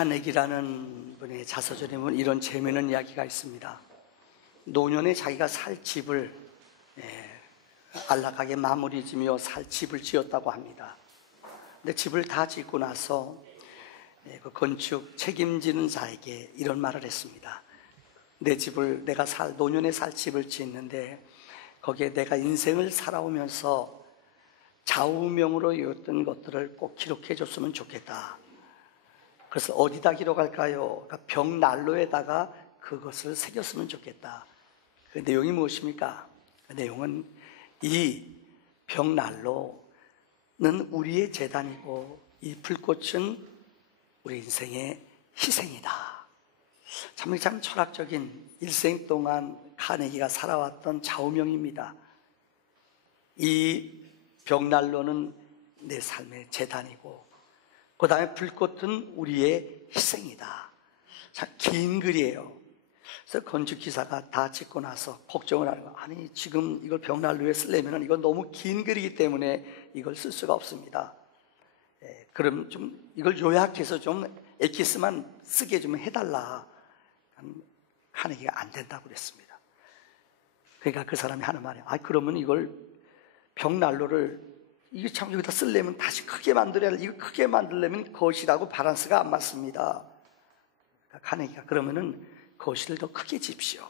카네기라는 분의 자서전에 보면 이런 재미있는 이야기가 있습니다. 노년에 자기가 살 집을 안락하게 마무리 지며 살 집을 지었다고 합니다. 근데 집을 다 짓고 나서 그 건축 책임지는 자에게 이런 말을 했습니다. 내 집을 노년에 살 집을 짓는데 거기에 내가 인생을 살아오면서 좌우명으로 이었던 것들을 꼭 기록해 줬으면 좋겠다. 그래서 어디다 기록할까요? 그러니까 벽난로에다가 그것을 새겼으면 좋겠다. 그 내용이 무엇입니까? 그 내용은 이 벽난로는 우리의 재단이고 이 불꽃은 우리 인생의 희생이다. 참 철학적인 일생 동안 카네기가 살아왔던 좌우명입니다. 이 벽난로는 내 삶의 재단이고 그 다음에 불꽃은 우리의 희생이다. 자, 긴 글이에요. 그래서 건축기사가 다 짓고 나서 걱정을 하는 거예요. 아니 지금 이걸 벽난로에 쓰려면 이건 너무 긴 글이기 때문에 이걸 쓸 수가 없습니다. 그럼 좀 이걸 요약해서 좀 엑기스만 쓰게 좀 해달라. 카네기가 안 된다고 그랬습니다. 그러니까 그 사람이 하는 말이에요. 그러면 이걸 벽난로를 이게 참 여기다 쓰려면 다시 크게 만들어야 이거 크게 만들려면 거실하고 바란스가 안 맞습니다. 그러니까 카네기가 그러면은 거실을 더 크게 집시오.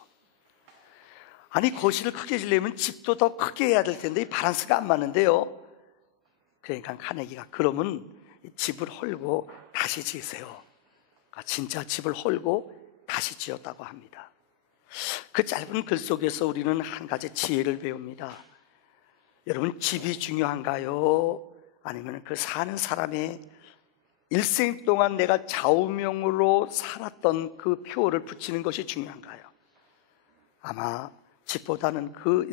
아니 거실을 크게 지려면 집도 더 크게 해야 될 텐데 이 바란스가 안 맞는데요. 그러니까 카네기가 그러면 집을 헐고 다시 지으세요. 그러니까 진짜 집을 헐고 다시 지었다고 합니다. 그 짧은 글 속에서 우리는 한 가지 지혜를 배웁니다. 여러분 집이 중요한가요? 아니면 그 사는 사람의 일생 동안 내가 좌우명으로 살았던 그 표를 붙이는 것이 중요한가요? 아마 집보다는 그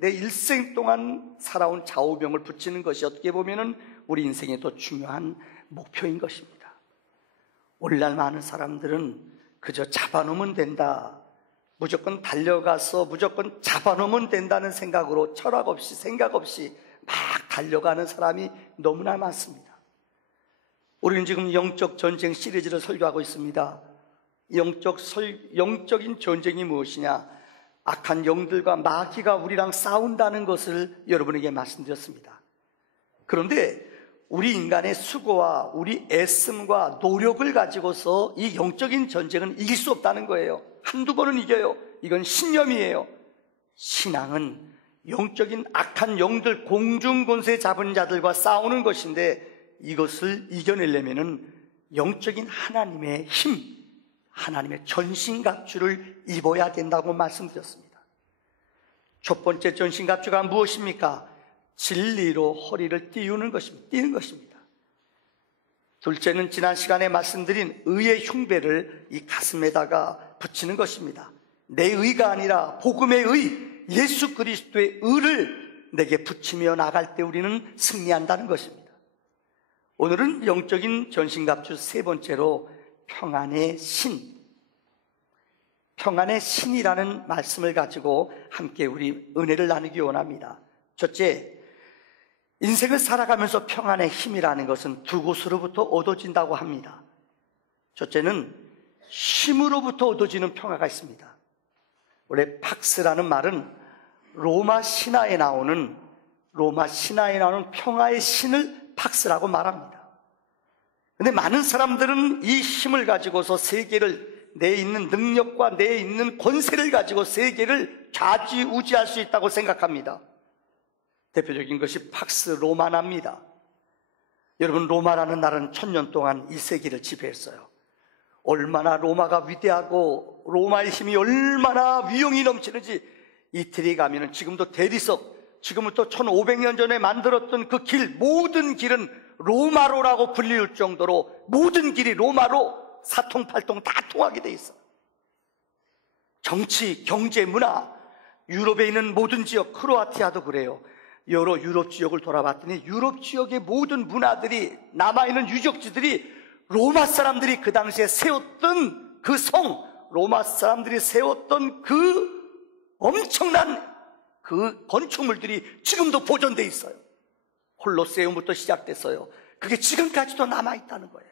내 일생 동안 살아온 좌우명을 붙이는 것이 어떻게 보면은 우리 인생에 더 중요한 목표인 것입니다. 오늘날 많은 사람들은 그저 잡아놓으면 된다. 무조건 달려가서 무조건 잡아놓으면 된다는 생각으로 철학 없이 생각 없이 막 달려가는 사람이 너무나 많습니다. 우리는 지금 영적 전쟁 시리즈를 설교하고 있습니다. 영적인 전쟁이 무엇이냐? 악한 영들과 마귀가 우리랑 싸운다는 것을 여러분에게 말씀드렸습니다. 그런데 우리 인간의 수고와 우리 애씀과 노력을 가지고서 이 영적인 전쟁은 이길 수 없다는 거예요. 한두 번은 이겨요. 이건 신념이에요. 신앙은 영적인 악한 영들, 공중권세 잡은 자들과 싸우는 것인데 이것을 이겨내려면 영적인 하나님의 힘, 하나님의 전신갑주를 입어야 된다고 말씀드렸습니다. 첫 번째 전신갑주가 무엇입니까? 진리로 허리를 띄우는 것입니다. 둘째는 지난 시간에 말씀드린 의의 흉배를 이 가슴에다가 붙이는 것입니다. 내 의가 아니라 복음의 의, 예수 그리스도의 의를 내게 붙이며 나갈 때 우리는 승리한다는 것입니다. 오늘은 영적인 전신갑주 세 번째로 평안의 신, 평안의 신이라는 말씀을 가지고 함께 우리 은혜를 나누기 원합니다. 첫째, 인생을 살아가면서 평안의 힘이라는 것은 두 곳으로부터 얻어진다고 합니다. 첫째는 힘으로부터 얻어지는 평화가 있습니다. 원래 팍스라는 말은 로마 신화에 나오는 평화의 신을 팍스라고 말합니다. 그런데 많은 사람들은 이 힘을 가지고서 세계를, 내 있는 능력과 내 있는 권세를 가지고 세계를 좌지우지할 수 있다고 생각합니다. 대표적인 것이 팍스 로마나입니다. 여러분, 로마라는 나라는 1000년 동안 이 세계를 지배했어요. 얼마나 로마가 위대하고 로마의 힘이 얼마나 위용이 넘치는지 이태리에 가면은 지금도 대리석, 지금부터 1500년 전에 만들었던 그 길, 모든 길은 로마로라고 불릴 정도로 모든 길이 로마로 사통팔통 다 통하게 돼 있어요. 정치, 경제, 문화, 유럽에 있는 모든 지역, 크로아티아도 그래요. 여러 유럽 지역을 돌아봤더니 유럽 지역의 모든 문화들이, 남아있는 유적지들이 로마 사람들이 그 당시에 세웠던 그 성, 로마 사람들이 세웠던 그 엄청난 그 건축물들이 지금도 보존되어 있어요. 콜로세움부터 시작됐어요. 그게 지금까지도 남아있다는 거예요.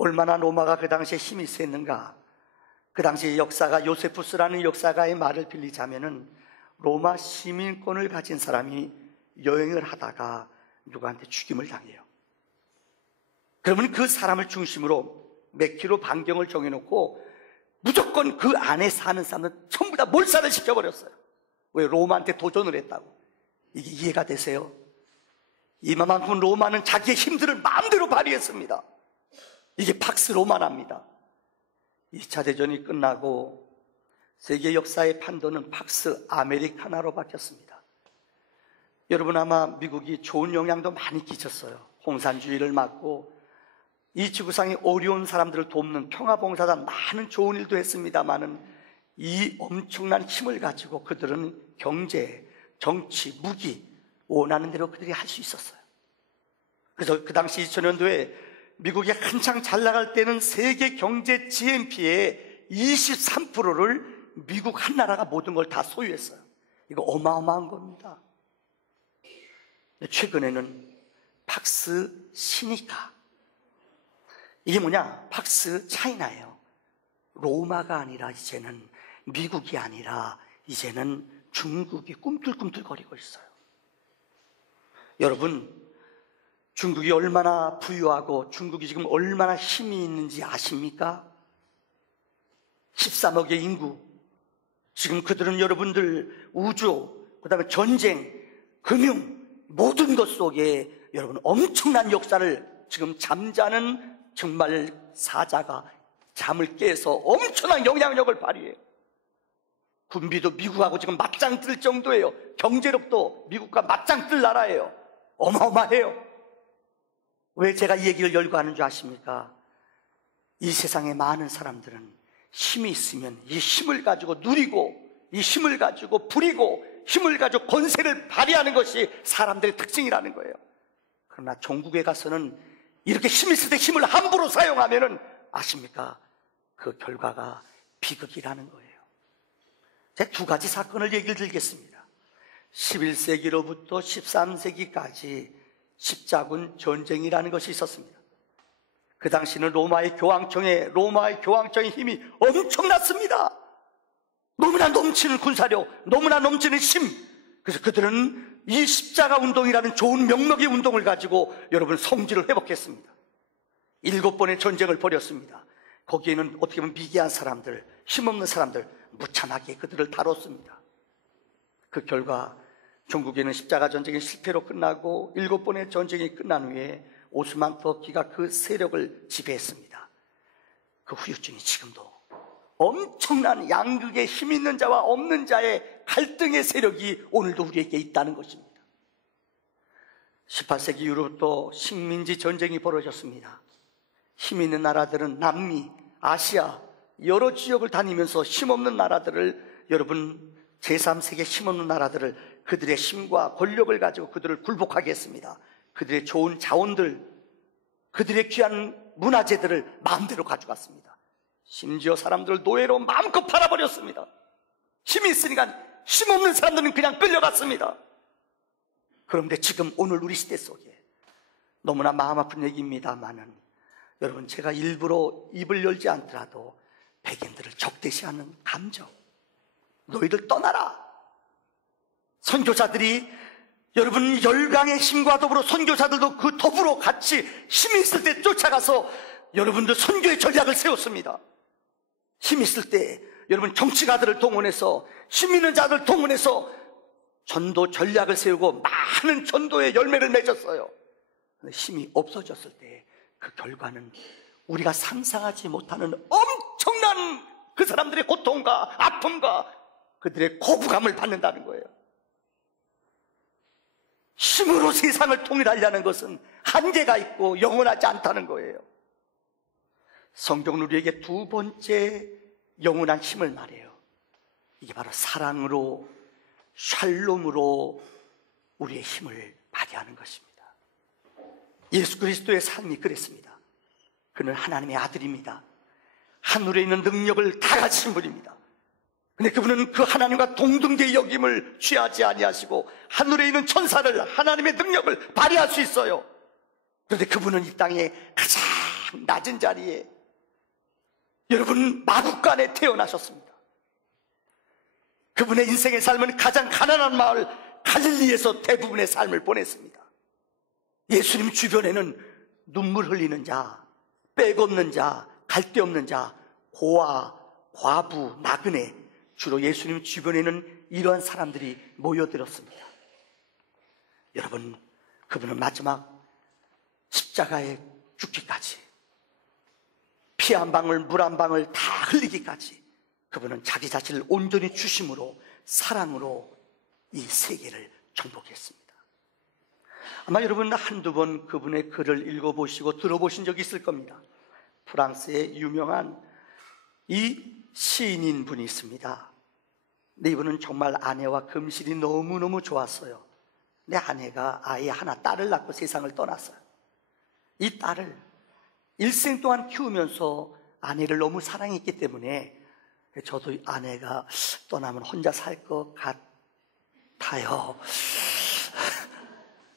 얼마나 로마가 그 당시에 힘이 셌는가. 그 당시의 역사가, 요세푸스라는 역사가의 말을 빌리자면은 로마 시민권을 가진 사람이 여행을 하다가 누구한테 죽임을 당해요. 그러면 그 사람을 중심으로 몇 킬로 반경을 정해놓고 무조건 그 안에 사는 사람들 전부 다 몰살을 시켜버렸어요. 왜? 로마한테 도전을 했다고. 이게 이해가 되세요? 이만큼 로마는 자기의 힘들을 마음대로 발휘했습니다. 이게 팍스 로마나입니다. 2차 대전이 끝나고 세계 역사의 판도는 팍스 아메리카나로 바뀌었습니다. 여러분, 아마 미국이 좋은 영향도 많이 끼쳤어요. 공산주의를 막고 이 지구상에 어려운 사람들을 돕는 평화봉사단, 많은 좋은 일도 했습니다마는 이 엄청난 힘을 가지고 그들은 경제, 정치, 무기 원하는 대로 그들이 할 수 있었어요. 그래서 그 당시 2000년도에 미국이 한창 잘 나갈 때는 세계 경제 GNP의 23%를 미국 한 나라가 모든 걸 다 소유했어요. 이거 어마어마한 겁니다. 최근에는 팍스 시니카, 이게 뭐냐? 팍스 차이나예요. 로마가 아니라 이제는 미국이 아니라 이제는 중국이 꿈틀꿈틀거리고 있어요. 여러분, 중국이 얼마나 부유하고 중국이 지금 얼마나 힘이 있는지 아십니까? 13억의 인구. 지금 그들은 여러분들 우주, 그 다음에 전쟁, 금융, 모든 것 속에 여러분 엄청난 역사를 지금 잠자는 정말 사자가 잠을 깨서 엄청난 영향력을 발휘해요. 군비도 미국하고 지금 맞짱 뜰 정도예요. 경제력도 미국과 맞짱 뜰 나라예요. 어마어마해요. 왜 제가 이 얘기를 열고 하는 줄 아십니까? 이 세상의 많은 사람들은 힘이 있으면 이 힘을 가지고 누리고, 이 힘을 가지고 부리고, 힘을 가지고 권세를 발휘하는 것이 사람들의 특징이라는 거예요. 그러나 종국에 가서는 이렇게 힘 있을 때 힘을 함부로 사용하면은 아십니까? 그 결과가 비극이라는 거예요. 제가 두 가지 사건을 얘기를 드리겠습니다. 11세기로부터 13세기까지 십자군 전쟁이라는 것이 있었습니다. 그 당시는 로마의 교황청의 힘이 엄청났습니다. 너무나 넘치는 군사력, 너무나 넘치는 힘. 그래서 그들은 이 십자가 운동이라는 좋은 명목의 운동을 가지고 여러분 성지를 회복했습니다. 7번의 전쟁을 벌였습니다. 거기에는 어떻게 보면 미개한 사람들, 힘없는 사람들 무참하게 그들을 다뤘습니다. 그 결과 중국에는 십자가 전쟁이 실패로 끝나고 7번의 전쟁이 끝난 후에 오스만 터키가 그 세력을 지배했습니다. 그 후유증이 지금도 엄청난 양극의 힘 있는 자와 없는 자의 갈등의 세력이 오늘도 우리에게 있다는 것입니다. 18세기 이후부터 식민지 전쟁이 벌어졌습니다. 힘 있는 나라들은 남미, 아시아 여러 지역을 다니면서 힘없는 나라들을, 여러분 제3세계 힘없는 나라들을 그들의 힘과 권력을 가지고 그들을 굴복하게 했습니다. 그들의 좋은 자원들, 그들의 귀한 문화재들을 마음대로 가져갔습니다. 심지어 사람들을 노예로 마음껏 팔아버렸습니다. 힘이 있으니까 힘없는 사람들은 그냥 끌려갔습니다. 그런데 지금 오늘 우리 시대 속에 너무나 마음 아픈 얘기입니다만은, 여러분 제가 일부러 입을 열지 않더라도 백인들을 적대시하는 감정, 너희들 떠나라. 선교사들이, 여러분 열강의 힘과 더불어 선교사들도 그 더불어 같이 힘이 있을 때 쫓아가서 여러분들 선교의 전략을 세웠습니다. 힘 있을 때 여러분 정치가들을 동원해서, 힘 있는 자들 동원해서 전도 전략을 세우고 많은 전도의 열매를 맺었어요. 그런데 힘이 없어졌을 때 그 결과는 우리가 상상하지 못하는 엄청난 그 사람들의 고통과 아픔과 그들의 거부감을 받는다는 거예요. 힘으로 세상을 통일하려는 것은 한계가 있고 영원하지 않다는 거예요. 성경은 우리에게 두 번째 영원한 힘을 말해요. 이게 바로 사랑으로, 샬롬으로 우리의 힘을 발휘하는 것입니다. 예수 그리스도의 삶이 그랬습니다. 그는 하나님의 아들입니다. 하늘에 있는 능력을 다 가지신 분입니다. 근데 그분은 그 하나님과 동등되이 여김을 취하지 아니하시고 하늘에 있는 천사를, 하나님의 능력을 발휘할 수 있어요. 그런데 그분은 이 땅에 가장 낮은 자리에 여러분 마국간에 태어나셨습니다. 그분의 인생의 삶은 가장 가난한 마을 갈릴리에서 대부분의 삶을 보냈습니다. 예수님 주변에는 눈물 흘리는 자, 빽 없는 자, 갈데 없는 자, 고아, 과부, 나그네, 주로 예수님 주변에는 이러한 사람들이 모여들었습니다. 여러분, 그분은 마지막 십자가에 죽기까지, 피 한 방울, 물 한 방울 다 흘리기까지 그분은 자기 자신을 온전히 주심으로, 사랑으로 이 세계를 정복했습니다. 아마 여러분 한두 번 그분의 글을 읽어보시고 들어보신 적이 있을 겁니다. 프랑스의 유명한 이 시인인 분이 있습니다. 근데 이분은 정말 아내와 금실이 너무너무 좋았어요. 내 아내가 아이 하나, 딸을 낳고 세상을 떠났어요. 이 딸을 일생 동안 키우면서 아내를 너무 사랑했기 때문에 저도 아내가 떠나면 혼자 살 것 같아요.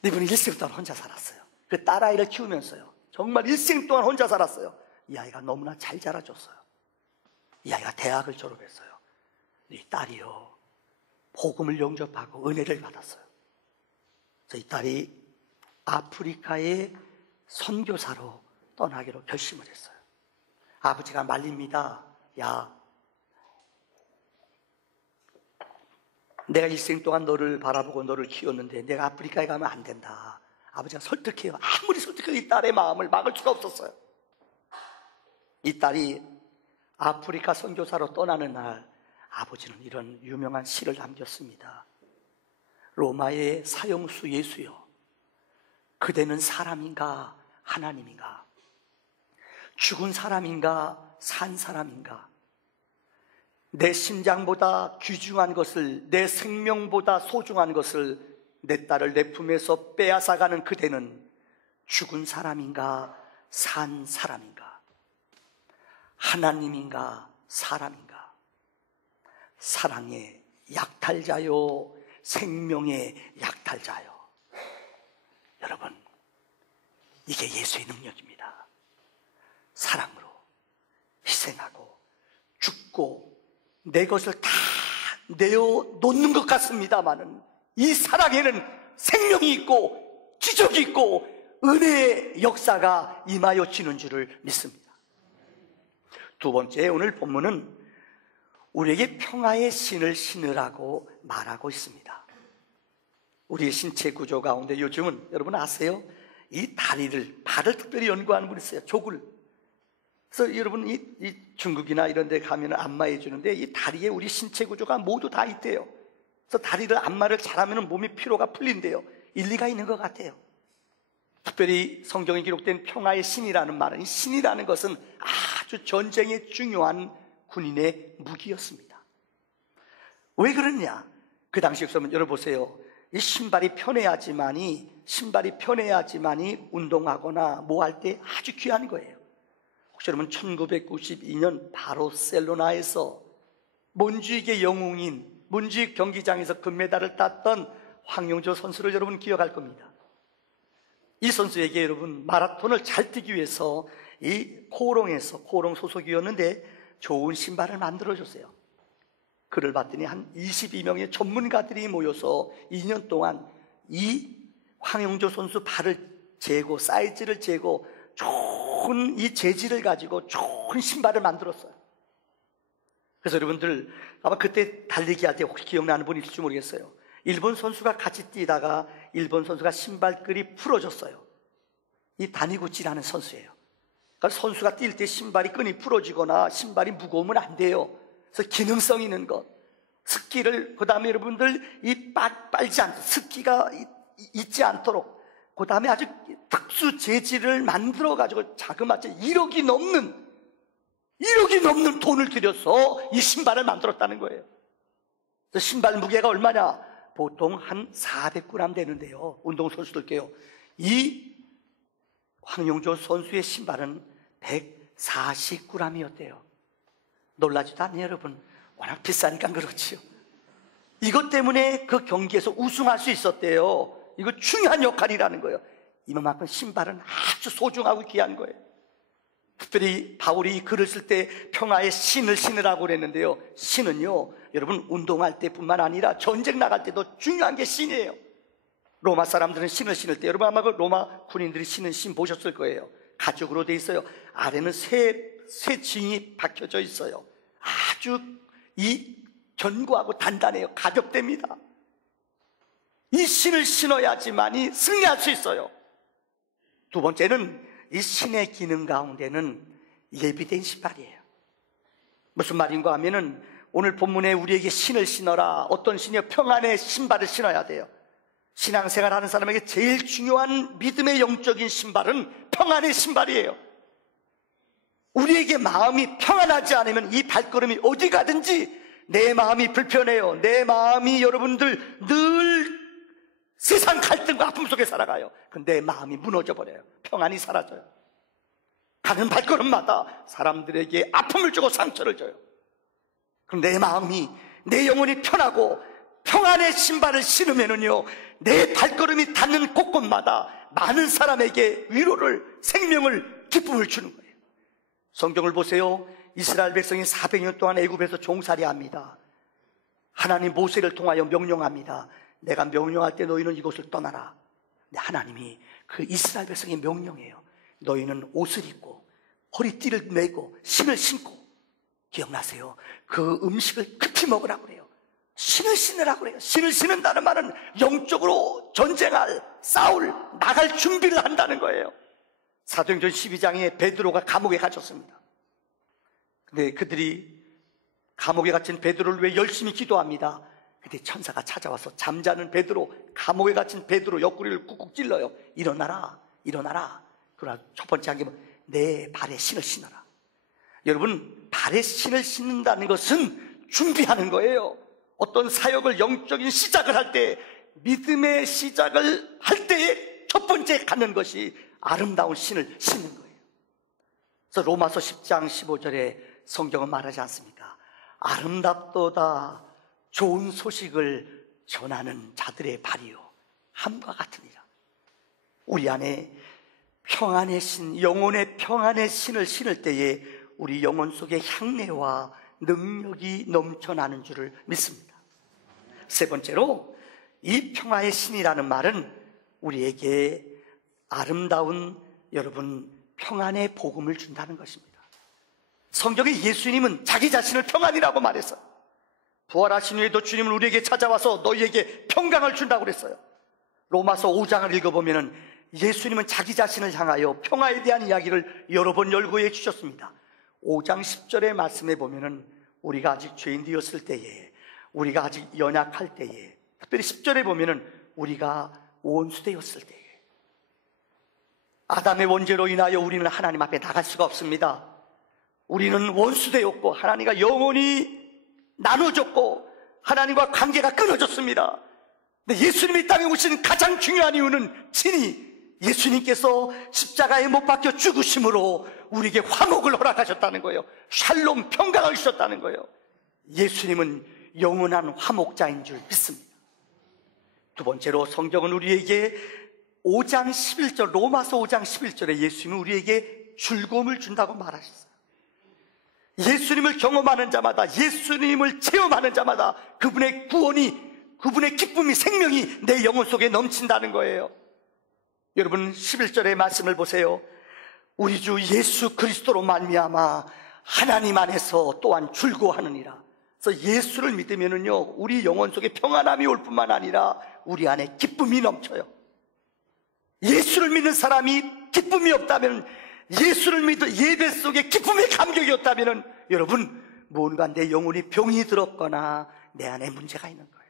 이분이 일생 동안 혼자 살았어요. 그 딸아이를 키우면서요, 정말 일생 동안 혼자 살았어요. 이 아이가 너무나 잘 자라줬어요. 이 아이가 대학을 졸업했어요. 이 딸이요, 복음을 영접하고 은혜를 받았어요. 그래서 이 딸이 아프리카의 선교사로 떠나기로 결심을 했어요. 아버지가 말립니다. 야, 내가 일생 동안 너를 바라보고 너를 키웠는데 내가 아프리카에 가면 안 된다. 아버지가 설득해요. 아무리 설득해도 이 딸의 마음을 막을 수가 없었어요. 이 딸이 아프리카 선교사로 떠나는 날, 아버지는 이런 유명한 시를 남겼습니다. 로마의 사형수 예수여, 그대는 사람인가 하나님인가? 죽은 사람인가 산 사람인가? 내 심장보다 귀중한 것을, 내 생명보다 소중한 것을 내 딸을 내 품에서 빼앗아가는 그대는 죽은 사람인가 산 사람인가? 하나님인가 사람인가? 사랑의 약탈자요, 생명의 약탈자요. 여러분, 이게 예수의 능력입니다. 사랑으로 희생하고 죽고 내 것을 다 내어놓는 것 같습니다마는 이 사랑에는 생명이 있고 기적이 있고 은혜의 역사가 임하여지는 줄을 믿습니다. 두 번째, 오늘 본문은 우리에게 평화의 신을 신으라고 말하고 있습니다. 우리의 신체 구조 가운데 요즘은 여러분 아세요? 이 다리를, 발을 특별히 연구하는 분이 있어요. 족을. 그래서 여러분 이 중국이나 이런 데 가면 안마해 주는데 이 다리에 우리 신체 구조가 모두 다 있대요. 그래서 다리를 안마를 잘하면 몸의 피로가 풀린대요. 일리가 있는 것 같아요. 특별히 성경에 기록된 평화의 신이라는 말은, 이 신이라는 것은 아주 전쟁에 중요한 군인의 무기였습니다. 왜 그러냐? 그 당시 역사는 여러분 보세요. 이 신발이 편해야지만이 운동하거나 뭐 할 때 아주 귀한 거예요. 혹시 여러분 1992년 바르셀로나에서 몬주익의 영웅인, 몬주익 경기장에서 금메달을 땄던 황용조 선수를 여러분 기억할 겁니다. 이 선수에게 여러분 마라톤을 잘 뛰기 위해서 이 코오롱 소속이었는데 좋은 신발을 만들어줬어요. 그를 봤더니 한 22명의 전문가들이 모여서 2년 동안 이 황용조 선수 발을 재고 사이즈를 재고 좋은 이 재질을 가지고 좋은 신발을 만들었어요. 그래서 여러분들 아마 그때 달리기 할 때 혹시 기억나는 분이 있을지 모르겠어요. 일본 선수가 같이 뛰다가 일본 선수가 신발끈이 풀어졌어요. 이 다니구치라는 선수예요. 그러니까 선수가 뛸 때 신발이 끈이 풀어지거나 신발이 무거우면 안 돼요. 그래서 기능성 있는 것, 습기를, 그 다음에 여러분들 이 빨지 않도록, 습기가 있지 않도록, 그 다음에 아주 특수 재질을 만들어가지고 자그마치 1억이 넘는 돈을 들여서 이 신발을 만들었다는 거예요. 그래서 신발 무게가 얼마냐? 보통 한 400g 되는데요. 운동선수들께요. 이 황용조 선수의 신발은 140g이었대요. 놀라지도 않네요, 여러분. 워낙 비싸니까 그렇지요. 이것 때문에 그 경기에서 우승할 수 있었대요. 이거 중요한 역할이라는 거예요. 이만큼 신발은 아주 소중하고 귀한 거예요. 특별히 바울이 글을 쓸 때 평화의 신을 신으라고 그랬는데요, 신은요 여러분 운동할 때뿐만 아니라 전쟁 나갈 때도 중요한 게 신이에요. 로마 사람들은 신을 신을 때, 여러분 아마 그 로마 군인들이 신은 신 보셨을 거예요. 가죽으로 돼 있어요. 아래는 새 징이 박혀져 있어요. 아주 이 견고하고 단단해요. 가볍답니다. 이 신을 신어야지만이 승리할 수 있어요. 두 번째는 이 신의 기능 가운데는 예비된 신발이에요. 무슨 말인가 하면은 오늘 본문에 우리에게 신을 신어라. 어떤 신이요? 평안의 신발을 신어야 돼요. 신앙생활 하는 사람에게 제일 중요한 믿음의 영적인 신발은 평안의 신발이에요. 우리에게 마음이 평안하지 않으면 이 발걸음이 어디 가든지 내 마음이 불편해요. 내 마음이 여러분들 늘 세상 갈등과 아픔 속에 살아가요. 근데 내 마음이 무너져 버려요. 평안이 사라져요. 가는 발걸음마다 사람들에게 아픔을 주고 상처를 줘요. 그럼 내 마음이, 내 영혼이 편하고 평안의 신발을 신으면은요, 내 발걸음이 닿는 곳곳마다 많은 사람에게 위로를, 생명을, 기쁨을 주는 거예요. 성경을 보세요. 이스라엘 백성이 400년 동안 애굽에서 종살이합니다. 하나님 모세를 통하여 명령합니다. 내가 명령할 때 너희는 이곳을 떠나라. 근데 하나님이 그 이스라엘 백성의 명령이에요. 너희는 옷을 입고 허리띠를 메고 신을 신고, 기억나세요? 그 음식을 급히 먹으라고 그래요. 신을 신으라고 그래요. 신을 신는다는 말은 영적으로 전쟁할, 싸울, 나갈 준비를 한다는 거예요. 사도행전 12장에 베드로가 감옥에 갇혔습니다. 근데 그들이 감옥에 갇힌 베드로를 위해 열심히 기도합니다. 그때 천사가 찾아와서 잠자는 베드로, 감옥에 갇힌 베드로 옆구리를 꾹꾹 찔러요. 일어나라, 일어나라. 그러나 첫 번째 한 게 내 발에 신을 신어라. 여러분, 발에 신을 신는다는 것은 준비하는 거예요. 어떤 사역을, 영적인 시작을 할 때, 믿음의 시작을 할 때에 첫 번째 갖는 것이 아름다운 신을 신는 거예요. 그래서 로마서 10장 15절에 성경은 말하지 않습니까? 아름답도다 좋은 소식을 전하는 자들의 발이요 함과 같으니라. 우리 안에 평안의 신, 영혼의 평안의 신을 신을 때에 우리 영혼 속에 향내와 능력이 넘쳐나는 줄을 믿습니다. 세 번째로, 이 평화의 신이라는 말은 우리에게 아름다운, 여러분, 평안의 복음을 준다는 것입니다. 성경에 예수님은 자기 자신을 평안이라고 말했어요. 부활하신 후에도 주님은 우리에게 찾아와서 너희에게 평강을 준다고 그랬어요. 로마서 5장을 읽어보면 예수님은 자기 자신을 향하여 평화에 대한 이야기를 여러 번 열거해 주셨습니다. 5장 10절의 말씀에 보면은 우리가 아직 죄인 되었을 때에, 우리가 아직 연약할 때에, 특별히 10절에 보면은 우리가 원수되었을 때에, 아담의 원죄로 인하여 우리는 하나님 앞에 나갈 수가 없습니다. 우리는 원수되었고 하나님과 영원히 나눠졌고 하나님과 관계가 끊어졌습니다. 근데 예수님이 땅에 오신 가장 중요한 이유는 친히 예수님께서 십자가에 못 박혀 죽으심으로 우리에게 화목을 허락하셨다는 거예요. 샬롬, 평강을 주셨다는 거예요. 예수님은 영원한 화목자인 줄 믿습니다. 두 번째로, 성경은 우리에게 5장 11절, 로마서 5장 11절에 예수님은 우리에게 즐거움을 준다고 말하셨어요. 예수님을 경험하는 자마다, 예수님을 체험하는 자마다 그분의 구원이, 그분의 기쁨이, 생명이 내 영혼 속에 넘친다는 거예요. 여러분, 11절의 말씀을 보세요. 우리 주 예수 그리스도로 말미암아 하나님 안에서 또한 즐거워하느니라. 그래서 예수를 믿으면은요, 우리 영혼 속에 평안함이 올 뿐만 아니라 우리 안에 기쁨이 넘쳐요. 예수를 믿는 사람이 기쁨이 없다면, 예수를 믿는 예배 속에 기쁨의 감격이 없다면, 여러분, 뭔가 내 영혼이 병이 들었거나 내 안에 문제가 있는 거예요.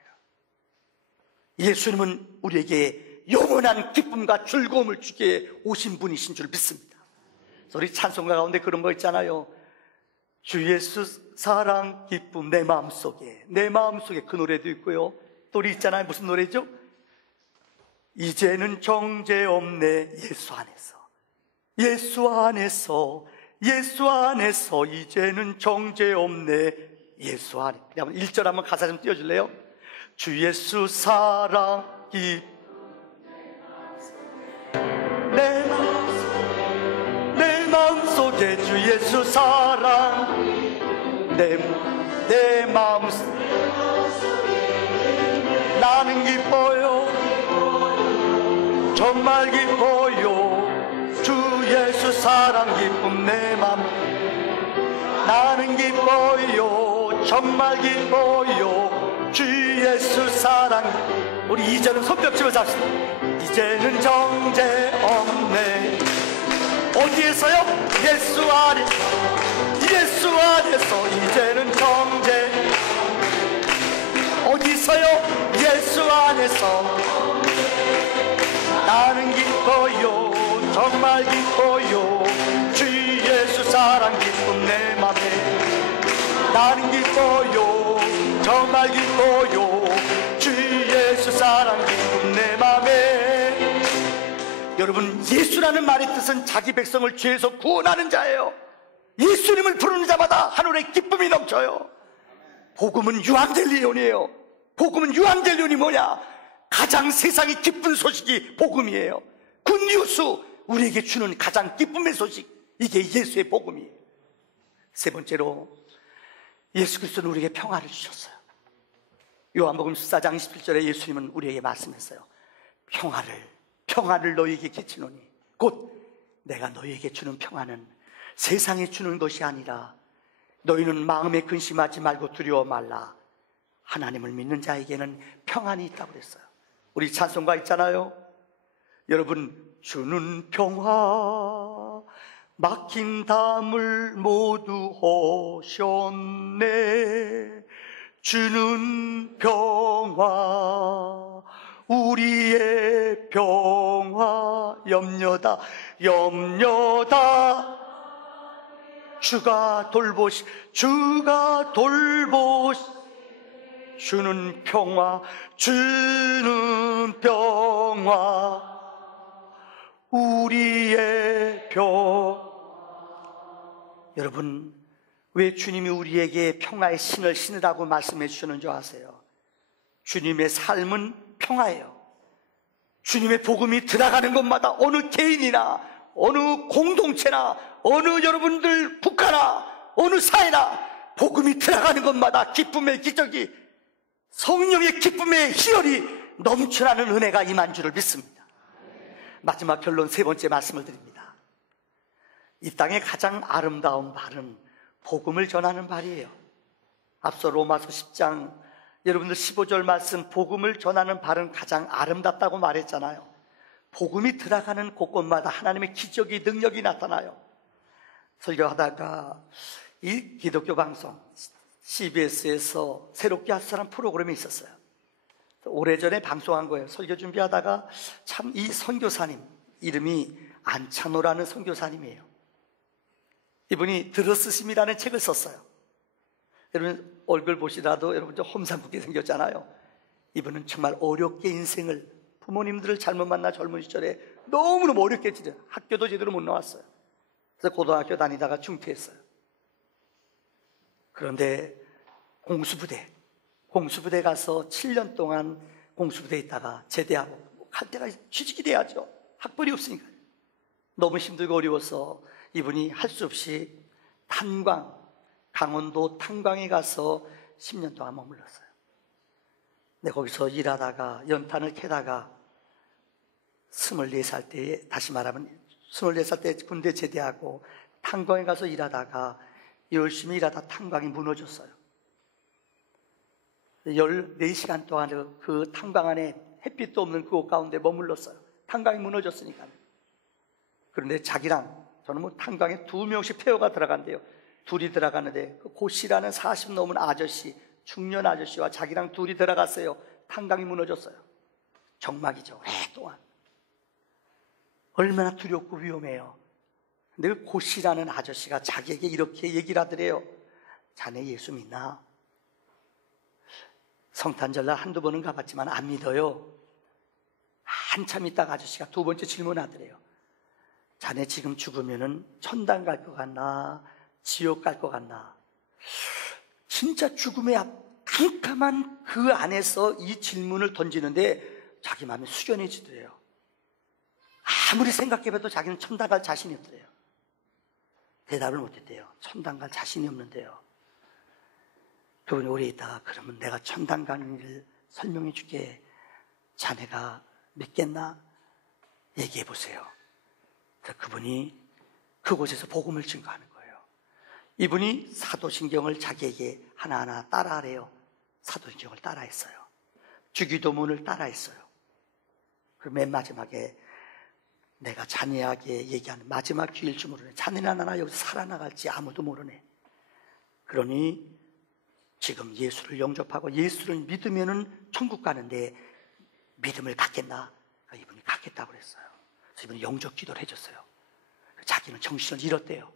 예수님은 우리에게 영원한 기쁨과 즐거움을 주기에 오신 분이신 줄 믿습니다. 우리 찬송가 가운데 그런 거 있잖아요. 주 예수 사랑 기쁨 내 마음속에, 내 마음속에, 그 노래도 있고요. 또 우리 있잖아요. 무슨 노래죠? 이제는 정죄 없네 예수 안에서, 예수 안에서, 예수 안에서 이제는 정죄 없네 예수 안에. 1절 한번 가사 좀 띄워줄래요? 주 예수 사랑 기쁨 내 마음속에 주 예수 사랑 내 마음 나는 기뻐요. 정말 기뻐요. 주 예수 사랑 기쁨 내 마음 나는 기뻐요. 정말 기뻐요. 주 예수 사랑. 우리 이제는 손뼉치며 잡시다. 이제는 정죄 없네. 어디에서요? 예수 안에, 예수 안에서 이제는 정죄. 어디서요? 예수 안에서 나는 기뻐요. 정말 기뻐요. 주 예수 사랑 기쁨 내 맘에 나는 기뻐요. 정말 기뻐요. 주 예수 사랑 기쁨 내 맘에. 여러분, 예수라는 말의 뜻은 자기 백성을 죄에서 구원하는 자예요. 예수님을 부르는 자마다 하늘의 기쁨이 넘쳐요. 복음은 유앙젤리온이에요. 복음은 유앙젤리온이 뭐냐? 가장 세상에 기쁜 소식이 복음이에요. 굿뉴스, 우리에게 주는 가장 기쁨의 소식, 이게 예수의 복음이에요. 세 번째로, 예수 그리스도는 우리에게 평화를 주셨어요. 요한복음 14장 17절에 예수님은 우리에게 말씀했어요. 평화를 너희에게 끼치노니 곧 내가 너희에게 주는 평화는 세상에 주는 것이 아니라 너희는 마음에 근심하지 말고 두려워 말라. 하나님을 믿는 자에게는 평안이 있다고 그랬어요. 우리 찬송가 있잖아요. 여러분, 주는 평화 막힌 담을 모두 허셨네. 주는 평화 우리의 평화 염려다 주가 돌보시 주는 평화 우리의 여러분, 왜 주님이 우리에게 평화의 신을 신으라고 말씀해 주시는 줄 아세요? 주님의 삶은 평화예요. 주님의 복음이 들어가는 곳마다 어느 개인이나 어느 공동체나 어느 여러분들 국가나 어느 사회나 복음이 들어가는 곳마다 기쁨의 기적이, 성령의 기쁨의 희열이 넘쳐나는 은혜가 임한 줄을 믿습니다. 마지막 결론 세 번째 말씀을 드립니다. 이 땅의 가장 아름다운 발은 복음을 전하는 발이에요. 앞서 로마서 10장 여러분들 15절 말씀, 복음을 전하는 발은 가장 아름답다고 말했잖아요. 복음이 들어가는 곳곳마다 하나님의 기적이, 능력이 나타나요. 설교하다가 이 기독교 방송 CBS에서 새롭게 하사라는 프로그램이 있었어요. 오래전에 방송한 거예요. 설교 준비하다가 참 이 선교사님 이름이 안찬호라는 선교사님이에요. 이분이 들어쓰심이라는 책을 썼어요. 여러분 얼굴 보시라도 여러분 좀 험상궂게 생겼잖아요. 이분은 정말 어렵게 인생을, 부모님들을 잘못 만나 젊은 시절에 너무너무 어렵게 지내, 학교도 제대로 못 나왔어요. 그래서 고등학교 다니다가 중퇴했어요. 그런데 공수부대 가서 7년 동안 공수부대에 있다가 제대하고 갈 때가 취직이 돼야죠. 학벌이 없으니까. 너무 힘들고 어려워서 이분이 할 수 없이 강원도 탄광에 가서 10년 동안 머물렀어요. 근데 거기서 일하다가 연탄을 캐다가 24살 때에, 다시 말하면 24살 때 군대 제대하고 탄광에 가서 일하다가 열심히 일하다 탄광이 무너졌어요. 14시간 동안 그 탄광 안에 햇빛도 없는 그곳 가운데 머물렀어요. 탄광이 무너졌으니까. 그런데 자기랑, 저는 뭐 탄광에 2명씩 폐허가 들어간대요. 둘이 들어가는데 그 고씨라는 40 넘은 아저씨, 중년 아저씨와 자기랑 둘이 들어갔어요. 탄광이 무너졌어요. 정막이죠. 오랫동안. 얼마나 두렵고 위험해요. 근데 그 고씨라는 아저씨가 자기에게 이렇게 얘기를 하더래요. 자네 예수 믿나? 성탄절날 한두 번은 가봤지만 안 믿어요. 한참 있다가 아저씨가 두 번째 질문하더래요. 자네 지금 죽으면은 천당 갈 것 같나? 지옥 갈 것 같나? 진짜 죽음의 깜깜한 그 안에서 이 질문을 던지는데 자기 마음이 숙연해지더래요. 아무리 생각해봐도 자기는 천당 갈 자신이 없더래요. 대답을 못했대요. 천당 갈 자신이 없는데요. 그분이 오래 있다가 그러면 내가 천당 가는 일을 설명해 줄게. 자네가 믿겠나? 얘기해 보세요. 그분이 그곳에서 복음을 증거하는 거예요. 이분이 사도신경을 자기에게 하나하나 따라하래요. 사도신경을 따라했어요. 주기도문을 따라했어요. 그리고 맨 마지막에 내가 자네에게 얘기하는 마지막 기회일 줄 모르네. 자네나 나나 여기서 살아나갈지 아무도 모르네. 그러니 지금 예수를 영접하고 예수를 믿으면은 천국 가는데 믿음을 갖겠나? 이분이 갖겠다고 그랬어요. 그래서 이분이 영접 기도를 해줬어요. 자기는 정신을 잃었대요.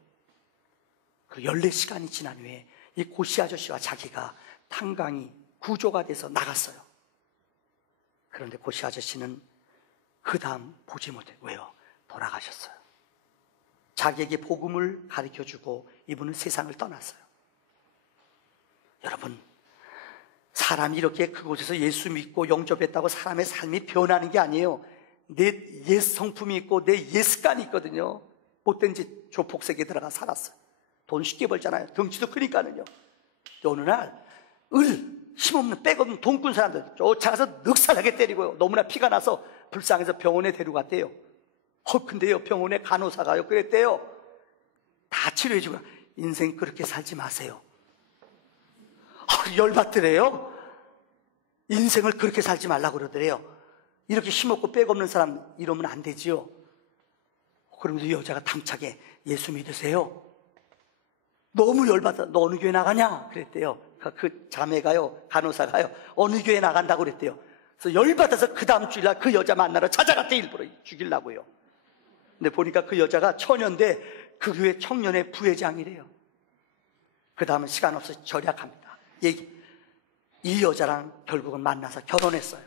그리고 14시간이 지난 후에 이 고씨 아저씨와 자기가 탄광이 구조가 돼서 나갔어요. 그런데 고씨 아저씨는 그 다음 보지 못해요. 왜요? 돌아가셨어요. 자기에게 복음을 가르쳐주고 이분은 세상을 떠났어요. 여러분, 사람이 이렇게 그곳에서 예수 믿고 영접했다고 사람의 삶이 변하는 게 아니에요. 내 옛 성품이 있고 내 옛 습관이 있거든요. 못된 짓 조폭색에 들어가 살았어요. 돈 쉽게 벌잖아요. 덩치도 크니까는요. 어느 날 힘없는 백없는 돈꾼 사람들 쫓아가서 늑살하게 때리고요. 너무나 피가 나서 불쌍해서 병원에 데려갔대요. 근데요, 병원에 간호사가요 그랬대요. 다 치료해주고 인생 그렇게 살지 마세요. 열받더래요. 인생을 그렇게 살지 말라고 그러더래요. 이렇게 힘없고 백없는 사람 이러면 안 되지요. 그러면서 여자가 당차게 예수 믿으세요. 너무 열받아. 너 어느 교회 나가냐? 그랬대요. 그 자매가요, 간호사가요, 어느 교회 나간다고 그랬대요. 그래서 열받아서 그 다음 주일날 그 여자 만나러 찾아갔대. 일부러 죽이려고요. 근데 보니까 그 여자가 처녀인데 그 교회 청년의 부회장이래요. 그 다음은 시간 없어서 절약합니다. 이 여자랑 결국은 만나서 결혼했어요.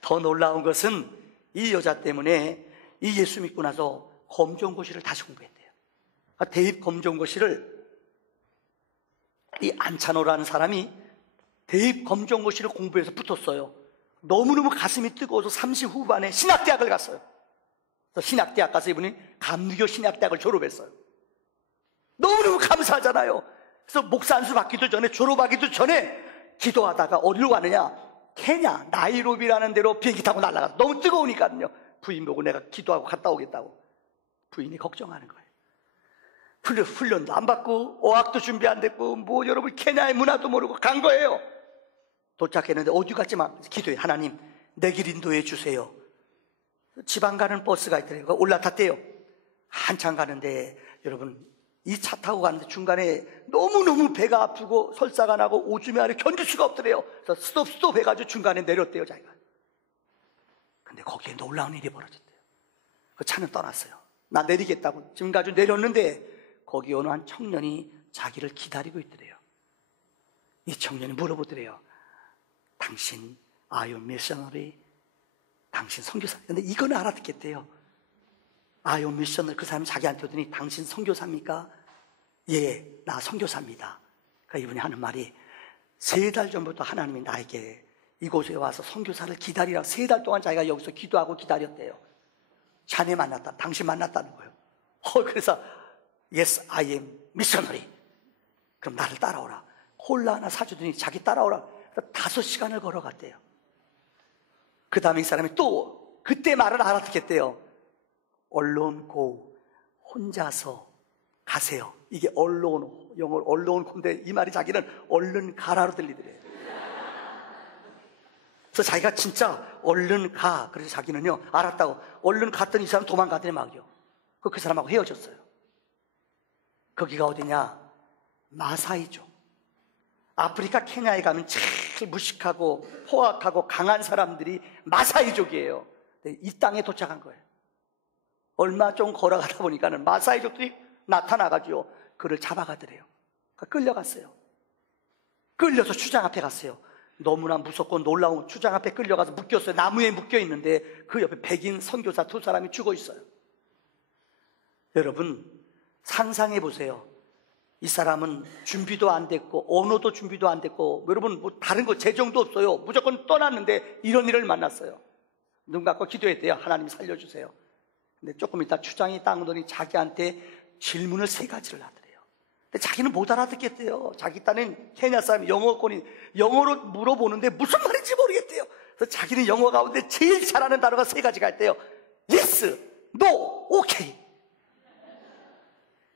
더 놀라운 것은 이 여자 때문에 이 예수 믿고 나서 검정고시를 다시 공부했대요. 대입 검정고시를 이 안찬호라는 사람이 대입 검정고시를 공부해서 붙었어요. 너무너무 가슴이 뜨거워서 30 후반에 신학대학을 갔어요. 그래서 신학대학 가서 이분이 감리교 신학대학을 졸업했어요. 너무너무 감사하잖아요. 그래서 목사 안수 받기도 전에, 졸업하기도 전에 기도하다가 어디로 가느냐? 케냐 나이로비라는 데로 비행기 타고 날아가서 너무 뜨거우니까요. 부인 보고 내가 기도하고 갔다 오겠다고. 부인이 걱정하는 거예요. 훈련도 안 받고 어학도 준비 안 됐고 뭐 여러분 케냐의 문화도 모르고 간 거예요. 도착했는데 어디 갔지만 기도해. 하나님 내 길 인도해 주세요. 지방 가는 버스가 있더래요. 올라탔대요. 한참 가는데 여러분 이 차 타고 가는데 중간에 너무너무 배가 아프고 설사가 나고 오줌이 안에 견딜 수가 없더래요. 그래서 스톱 해가지고 중간에 내렸대요, 자기가. 근데 거기에 놀라운 일이 벌어졌대요. 그 차는 떠났어요. 나 내리겠다고 지금 가지고 내렸는데 거기 어느 한 청년이 자기를 기다리고 있더래요. 이 청년이 물어보더래요. 당신 아유 미셔너리, 당신 선교사. 근데 이거는 알아듣겠대요. 아유 미셔너리. 그 사람이 자기한테 오더니 당신 선교사입니까? 예, 나 선교사입니다. 그러니까 이분이 하는 말이 3달 전부터 하나님이 나에게 이곳에 와서 선교사를 기다리라. 3달 동안 자기가 여기서 기도하고 기다렸대요. 자네 만났다, 당신 만났다는 거예요. 그래서 Yes, I am missionary. 그럼 나를 따라오라. 콜라 하나 사주더니 자기 따라오라. 5시간을 걸어갔대요. 그 다음에 이 사람이 또 그때 말을 알아듣겠대요. 언론 고, 혼자서 가세요. 이게 언론, 영어로 언론 고인데 이 말이 자기는 얼른 가라로 들리더래요. 그래서 자기가 진짜 얼른 가. 그래서 자기는요 알았다고 얼른 갔더니 이 사람 도망가더니 막요. 그 사람하고 헤어졌어요. 거기가 어디냐? 마사이족. 아프리카 케냐에 가면 제일 무식하고 포악하고 강한 사람들이 마사이족이에요. 이 땅에 도착한 거예요. 얼마 좀 걸어가다 보니까는 마사이족들이 나타나가지고 그를 잡아가더래요. 끌려갔어요. 끌려서 추장 앞에 갔어요. 너무나 무섭고 놀라운 추장 앞에 끌려가서 묶였어요. 나무에 묶여 있는데 그 옆에 백인 선교사 2사람이 죽어 있어요. 여러분 상상해 보세요. 이 사람은 준비도 안 됐고 언어도 준비도 안 됐고 여러분 뭐 다른 거 재정도 없어요. 무조건 떠났는데 이런 일을 만났어요. 눈 감고 기도했대요. 하나님 살려주세요. 근데 조금 이따 추장이 딱 오더니 자기한테 질문을 3가지를 하더래요. 근데 자기는 못 알아듣겠대요. 자기 딴엔 케냐 사람이 영어권이 영어로 물어보는데 무슨 말인지 모르겠대요. 그래서 자기는 영어 가운데 제일 잘하는 단어가 3가지가 있대요. yes, no, okay.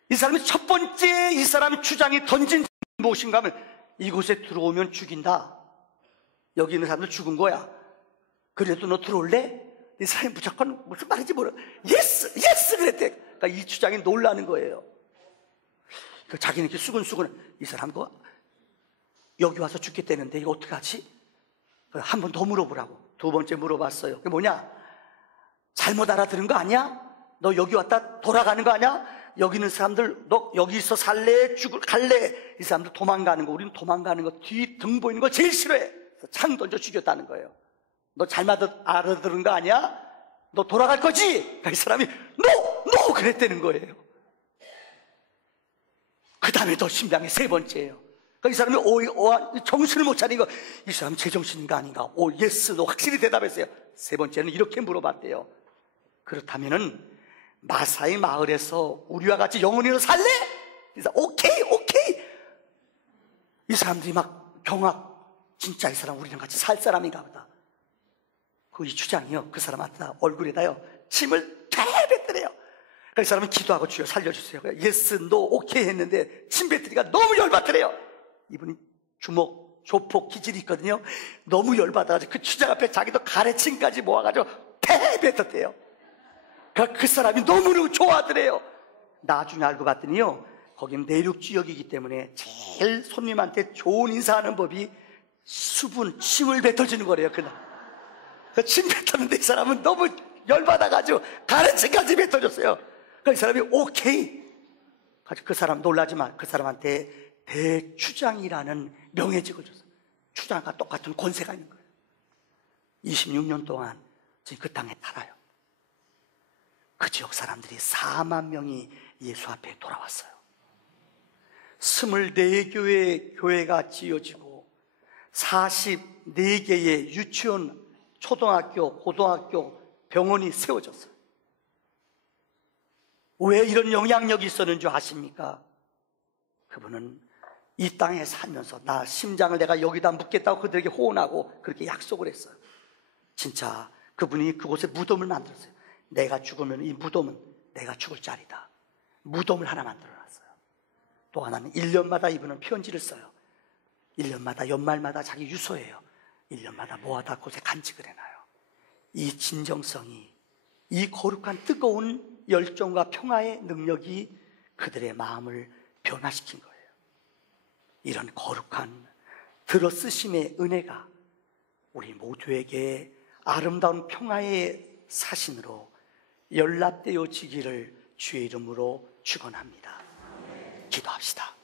이 사람이 첫 번째 이 사람이 추장이 던진 무엇인가 하면 이곳에 들어오면 죽인다. 여기 있는 사람들 죽은 거야. 그래도 너 들어올래? 이 사람이 무조건 무슨 말인지 모르. 예스! 예스! 그랬대. 그러니까 이 추장이 놀라는 거예요. 그러니까 자기는 이렇게 수근수근 이 사람 거 여기 와서 죽겠다는데 이거 어떡하지? 한 번 더 물어보라고. 2번째 물어봤어요. 그게 뭐냐? 잘못 알아들은 거 아니야? 너 여기 왔다 돌아가는 거 아니야? 여기 있는 사람들 너 여기서 살래? 갈래? 이 사람들 도망가는 거. 우리는 도망가는 거 뒤 등 보이는 거 제일 싫어해. 창 던져 죽였다는 거예요. 너 잘못 알아들은 거 아니야? 너 돌아갈 거지? 그러니까 이 사람이 NO! 그랬다는 거예요. 그 다음에 더 심장이 3번째예요. 그러니까 이 사람이 정신을 못 차리고 이 사람 제정신인가 아닌가? 예스, 너 확실히 대답했어요. 3번째는 이렇게 물어봤대요. 그렇다면은 마사의 마을에서 우리와 같이 영원히로 살래? 그래서 오케이. 이 사람들이 막 경악. 진짜 이 사람 우리랑 같이 살 사람인가 보다. 이 추장이요, 그 사람한테 얼굴에다요 침을 다 뱉더래요. 그러니까 이 사람은 기도하고 주여 살려주세요. 예스, 노, 오케이 했는데 침 뱉으니까 너무 열받더래요. 이분이 주먹, 조폭 기질이 있거든요. 너무 열받아가지고 그 추장 앞에 자기도 가래침까지 모아가지고 다 뱉었대요. 그러니까 그 사람이 너무너무 좋아하더래요. 나중에 알고 봤더니요, 거긴 내륙 지역이기 때문에 제일 손님한테 좋은 인사하는 법이 수분, 침을 뱉어주는 거래요. 그날 침 뱉었는데 이 사람은 너무 열받아가지고 가래침까지 뱉어줬어요. 그러니까 이 사람이 오케이. 그 사람 놀라지 마. 그 사람한테 대추장이라는 명예직을 줬어요. 추장과 똑같은 권세가 있는 거예요. 26년 동안 지금 그 땅에 살아요. 그 지역 사람들이 4만 명이 예수 앞에 돌아왔어요. 24교회의 교회가 지어지고 44개의 유치원, 초등학교, 고등학교, 병원이 세워졌어요. 왜 이런 영향력이 있었는 줄 아십니까? 그분은 이 땅에 살면서 나 심장을 내가 여기다 묻겠다고 그들에게 호언하고 그렇게 약속을 했어요. 진짜 그분이 그곳에 무덤을 만들었어요. 내가 죽으면 이 무덤은 내가 죽을 자리다. 무덤을 하나 만들어놨어요. 또 하나는 1년마다 이분은 편지를 써요. 1년마다 연말마다 자기 유서예요. 1년마다 모아다 곳에 간직을 해놔요. 이 진정성이, 이 거룩한 뜨거운 열정과 평화의 능력이 그들의 마음을 변화시킨 거예요. 이런 거룩한 들어쓰심의 은혜가 우리 모두에게 아름다운 평화의 사신으로 연락되어지기를 주의 이름으로 축원합니다. 기도합시다.